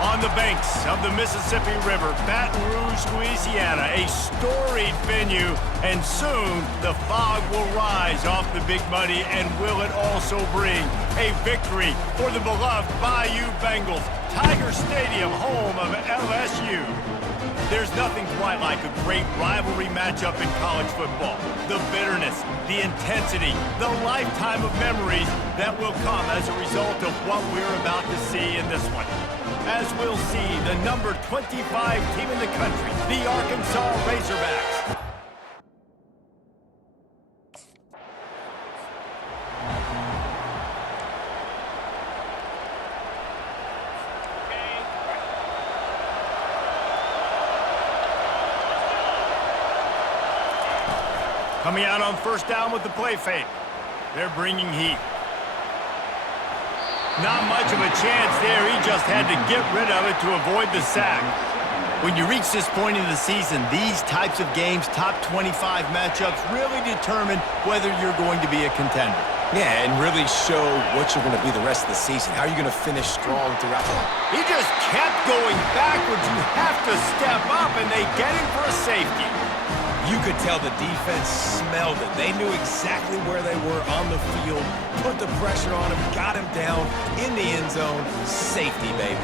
On the banks of the Mississippi River, Baton Rouge, Louisiana, a storied venue, and soon the fog will rise off the Big Muddy, and will it also bring a victory for the beloved Bayou Bengals, Tiger Stadium, home of LSU. There's nothing quite like a great rivalry matchup in college football. The bitterness, the intensity, the lifetime of memories that will come as a result of what we're about to see in this one. As we'll see the number 25 team in the country, the Arkansas Razorbacks. Coming out on first down with the play fake. They're bringing heat. Not much of a chance there. He just had to get rid of it to avoid the sack. When you reach this point in the season, these types of games, top 25 matchups, really determine whether you're going to be a contender. Yeah, and really show what you're going to be the rest of the season. How are you going to finish strong throughout the... He just kept going backwards. You have to step up, and they get him for a safety. You could tell the defense smelled it. They knew exactly where they were on the field, put the pressure on him, got him down in the end zone. Safety, baby.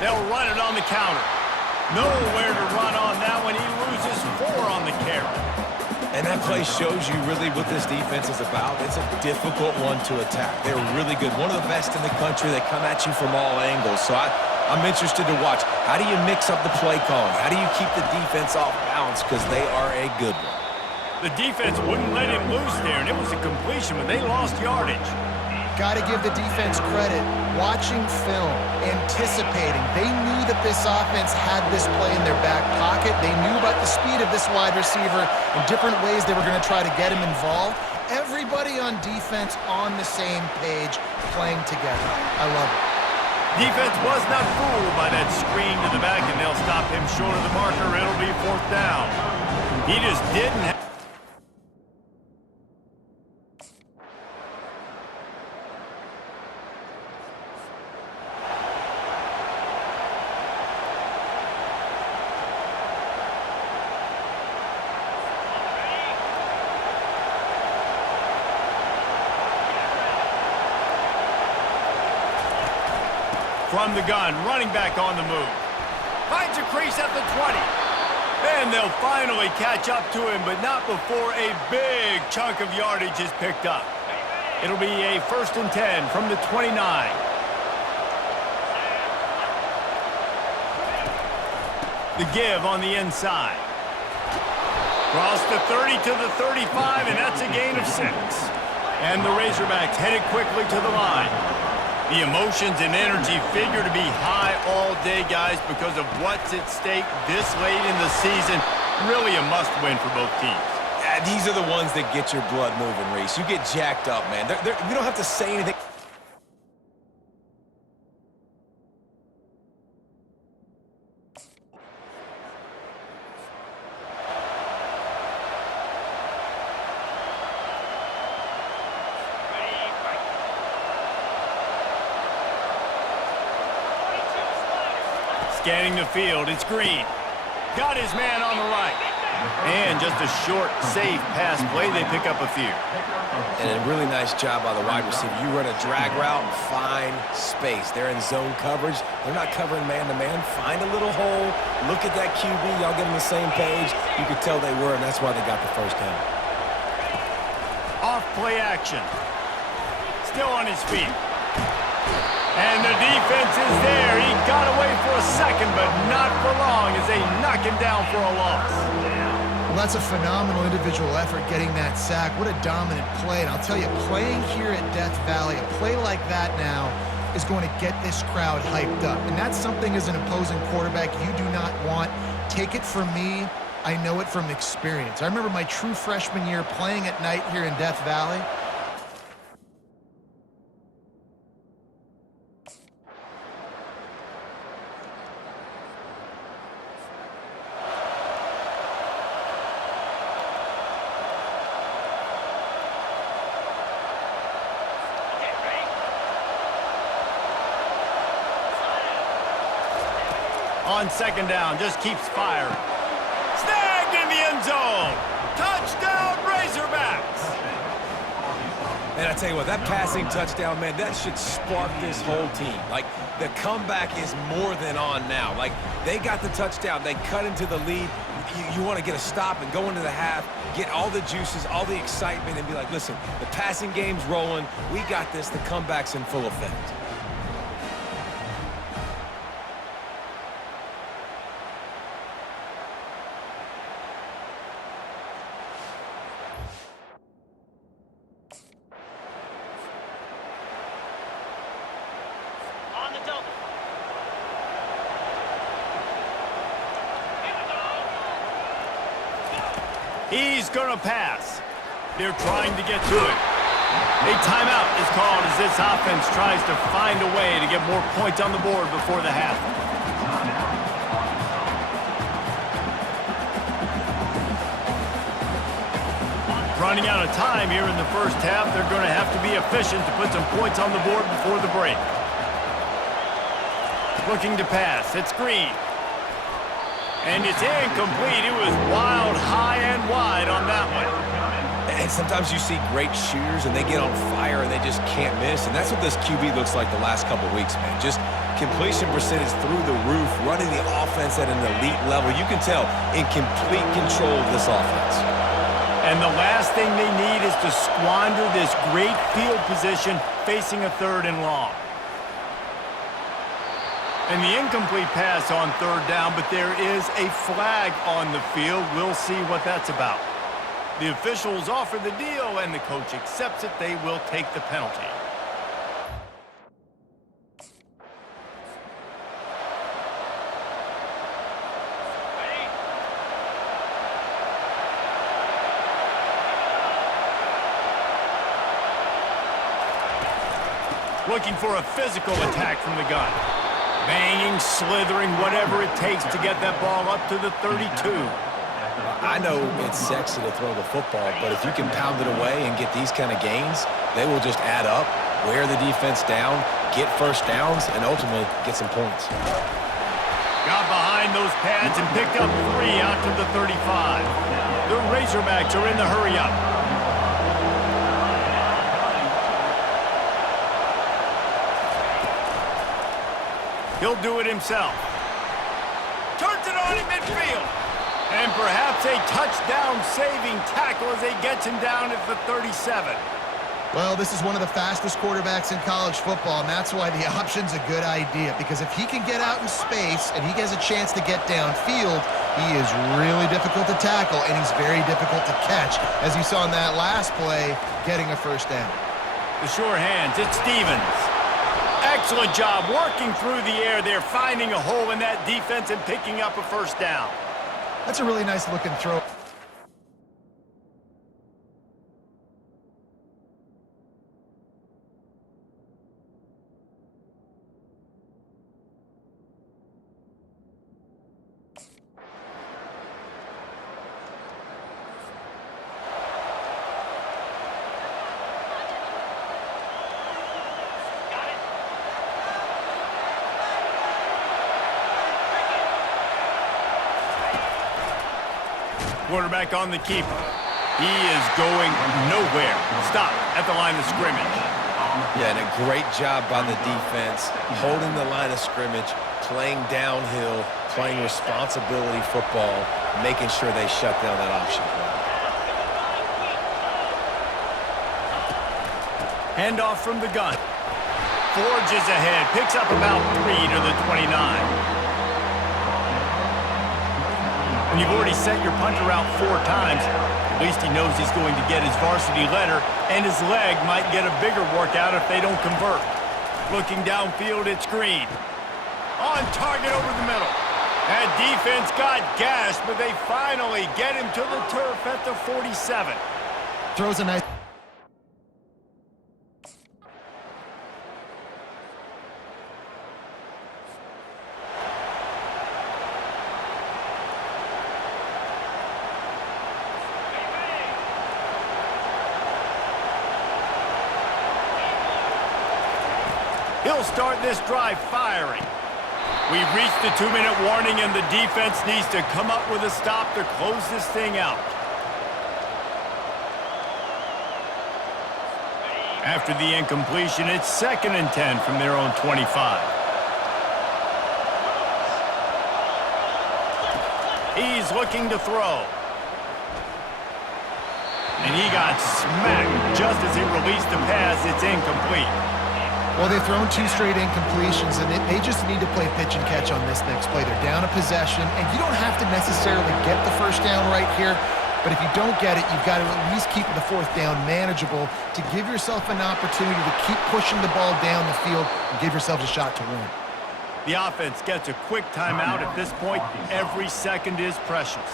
They'll run it on the counter. Nowhere to run on that one. He loses 4 on the carry. And that play shows you really what this defense is about. It's a difficult one to attack. They're really good. One of the best in the country. They come at you from all angles. So I'm interested to watch. How do you mix up the play calling? How do you keep the defense off balance? Because they are a good one. The defense wouldn't let him loose there, and it was a completion, but they lost yardage. Got to give the defense credit. Watching film, anticipating. They knew that this offense had this play in their back pocket. They knew about the speed of this wide receiver and different ways they were going to try to get him involved. Everybody on defense on the same page, playing together. I love it. Defense was not fooled by that screen to the back, and they'll stop him short of the marker. It'll be 4th down. He just didn't have... From the gun, running back on the move. Finds a crease at the 20. And they'll finally catch up to him, but not before a big chunk of yardage is picked up. It'll be a 1st and 10 from the 29. The give on the inside. Cross the 30 to the 35, and that's a gain of 6. And the Razorbacks headed quickly to the line. The emotions and energy figure to be high all day, guys, because of what's at stake this late in the season. Really a must-win for both teams. These are the ones that get your blood moving, Reese. You get jacked up, man. You don't have to say anything. Scanning the field, it's Green. Got his man on the right. And just a short, safe pass play, they pick up a few. And a really nice job by the wide receiver. You run a drag route, find space. They're in zone coverage. They're not covering man-to-man. Find a little hole. Look at that QB. Y'all get on the same page. You could tell they were, and that's why they got the 1st down. Off play action. Still on his feet. And the defense is there. He got away for a second, but not for long as they knock him down for a loss. Well, that's a phenomenal individual effort getting that sack. What a dominant play. And I'll tell you, playing here at Death Valley, a play like that now is going to get this crowd hyped up. And that's something as an opposing quarterback you do not want. Take it from me, I know it from experience. I remember my true freshman year playing at night here in Death Valley. On second down, just keeps firing. Snagged in the end zone. Touchdown, Razorbacks. And I tell you what, that passing touchdown, man, that should spark this whole team. Like, the comeback is more than on now. Like, they got the touchdown. They cut into the lead. You want to get a stop and go into the half, get all the juices, all the excitement, and be like, listen, the passing game's rolling. We got this. The comeback's in full effect. He's going to pass. They're trying to get to it. A timeout is called as this offense tries to find a way to get more points on the board before the half. Running out of time here in the first half, they're going to have to be efficient to put some points on the board before the break. Looking to pass. It's Green. And it's incomplete. It was wild, high and wide on that one. And sometimes you see great shooters, and they get on fire, and they just can't miss. And that's what this QB looks like the last couple weeks, man. Just completion percentage through the roof, running the offense at an elite level. You can tell in complete control of this offense. And the last thing they need is to squander this great field position facing a 3rd and long. And the incomplete pass on 3rd down, but there is a flag on the field. We'll see what that's about. The officials offer the deal, and the coach accepts it. They will take the penalty. Looking for a physical attack from the gun. Banging, slithering, whatever it takes to get that ball up to the 32. I know it's sexy to throw the football, but if you can pound it away and get these kind of gains, they will just add up, wear the defense down, get first downs, and ultimately get some points. Got behind those pads and picked up 3 out to the 35. The Razorbacks are in the hurry-up. He'll do it himself. Turns it on in midfield. And perhaps a touchdown-saving tackle as he gets him down at the 37. Well, this is one of the fastest quarterbacks in college football, and that's why the option's a good idea. Because if he can get out in space and he has a chance to get downfield, he is really difficult to tackle, and he's very difficult to catch, as you saw in that last play, getting a first down. The sure hands, it's Stevens. Excellent job working through the air there, finding a hole in that defense and picking up a first down. That's a really nice looking throw. Quarterback on the keeper. He is going nowhere. Stop at the line of scrimmage. Yeah, and a great job by the defense, holding the line of scrimmage, playing downhill, playing responsibility football, making sure they shut down that option play. Handoff from the gun. Forges ahead, picks up about 3 to the 29. When you've already sent your punter out 4 times, at least he knows he's going to get his varsity letter, and his leg might get a bigger workout if they don't convert. Looking downfield, it's Green. On target over the middle. That defense got gashed, but they finally get him to the turf at the 47. Throws a nice... He'll start this drive firing. We've reached the 2-minute warning, and the defense needs to come up with a stop to close this thing out. After the incompletion, it's 2nd and 10 from their own 25. He's looking to throw. And he got smacked just as he released the pass. It's incomplete. Well, they've thrown 2 straight incompletions, and they just need to play pitch and catch on this next play. They're down a possession, and you don't have to necessarily get the first down right here, but if you don't get it, you've got to at least keep the 4th down manageable to give yourself an opportunity to keep pushing the ball down the field and give yourself a shot to win. The offense gets a quick timeout. At this point, every second is precious.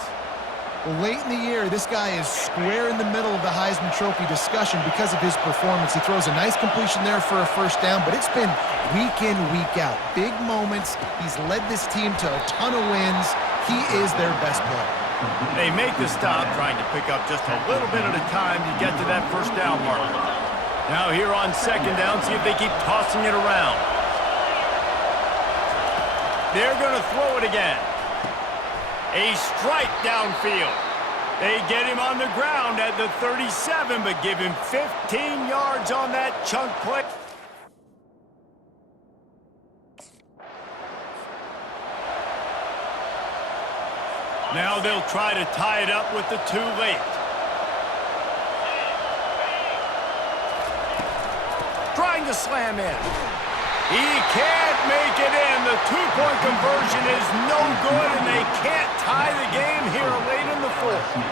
Well, late in the year, this guy is square in the middle of the Heisman Trophy discussion because of his performance. He throws a nice completion there for a first down, but it's been week in, week out. Big moments. He's led this team to a ton of wins. He is their best player. They make the stop, trying to pick up just a little bit at a time to get to that first down marker. Now here on 2nd down, see if they keep tossing it around. They're going to throw it again. A strike downfield. They get him on the ground at the 37, but give him 15 yards on that chunk play. Now they'll try to tie it up with the 2 late. Trying to slam in. He can't make it in. The 2-point conversion is no good, and they can't tie the game here late in the 4th.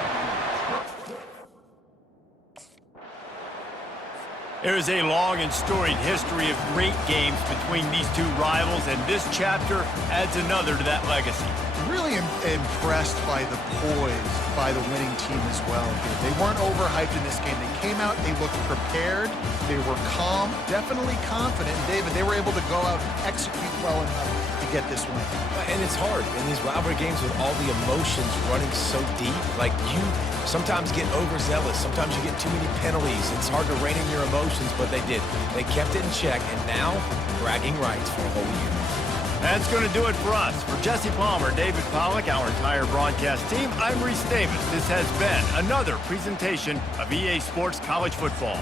There is a long and storied history of great games between these 2 rivals, and this chapter adds another to that legacy. Really impressed by the poise by the winning team as well here. They weren't overhyped in this game. They came out, they looked prepared, they were calm, definitely confident. And David, they were able to go out and execute well enough to get this win. And it's hard in these rivalry games with all the emotions running so deep. Like, you sometimes get overzealous. Sometimes you get too many penalties. It's hard to rein in your emotions, but they did. They kept it in check, and now bragging rights for a whole year. That's going to do it for us. For Jesse Palmer, David Pollack, our entire broadcast team, I'm Reese Davis. This has been another presentation of EA Sports College Football.